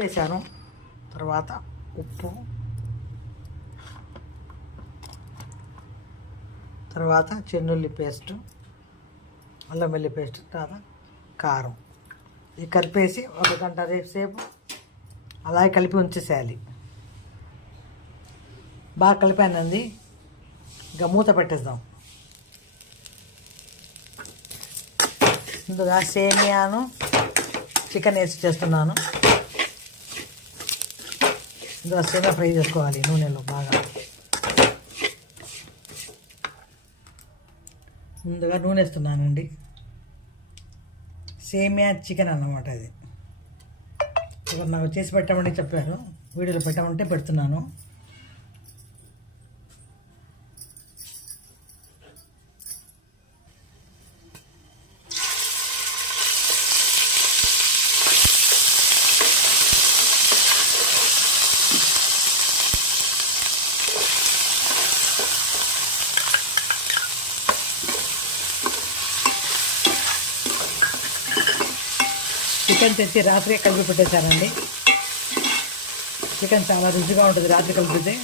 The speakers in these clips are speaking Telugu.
వేసాను. తర్వాత ఉప్పు, తర్వాత చెన్నుల్లి పేస్టు, అల్లం వెల్లి పేస్ట్, తర్వాత కారం. ఇది కలిపేసి 1 గంట సేపు అలాగే కలిపి ఉంచేసేయాలి. బాగా కలిపానండి. ఇంకా మూత పెట్టేద్దాం. ముందుగా సేమియాను చికెన్ వేసి చేస్తున్నాను. ఇందులో సేమియా ఫ్రై చేసుకోవాలి నూనెలో బాగా. ముందుగా నూనె వేస్తున్నానండి. సేమియా చికెన్ అన్నమాట ఇది. ఇప్పుడు నాకు చేసి పెట్టమని చెప్పారు, వీడియోలో పెట్టమంటే పెడుతున్నాను. చికెన్ తెచ్చి రాత్రి కలిపి పెట్టేశారండి. చికెన్ చాలా రుచిగా ఉంటుంది. రాత్రి కలిపితే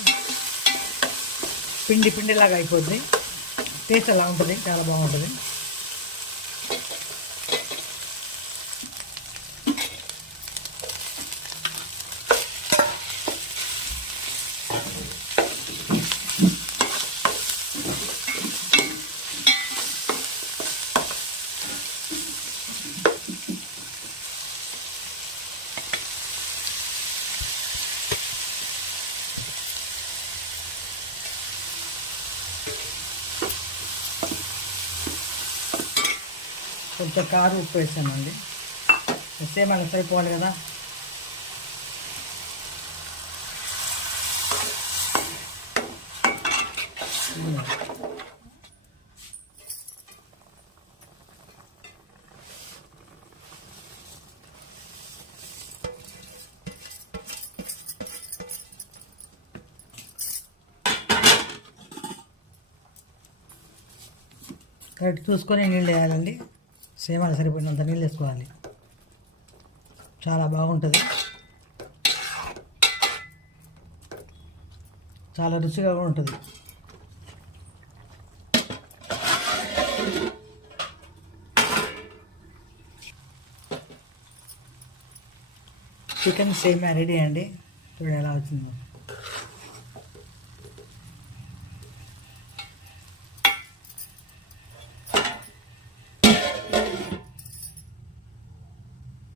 పిండిలాగా అయిపోద్ది. టేస్ట్ అలా ఉంటుంది, చాలా బాగుంటుంది. కొంచెం కారం ఉప్పు వేసానండి. వేస్తే మనకు సరిపోవాలి కదా. కరెక్ట్ చూసుకొని నీళ్ళు వేయాలండి. సేమాలు సరిపోయినంత నీళ్ళు వేసుకోవాలి. చాలా బాగుంటుంది, చాలా రుచిగా కూడా ఉంటుంది. చికెన్ సేమియా రెడీ అండి. చూడండి ఎలా వచ్చిందో.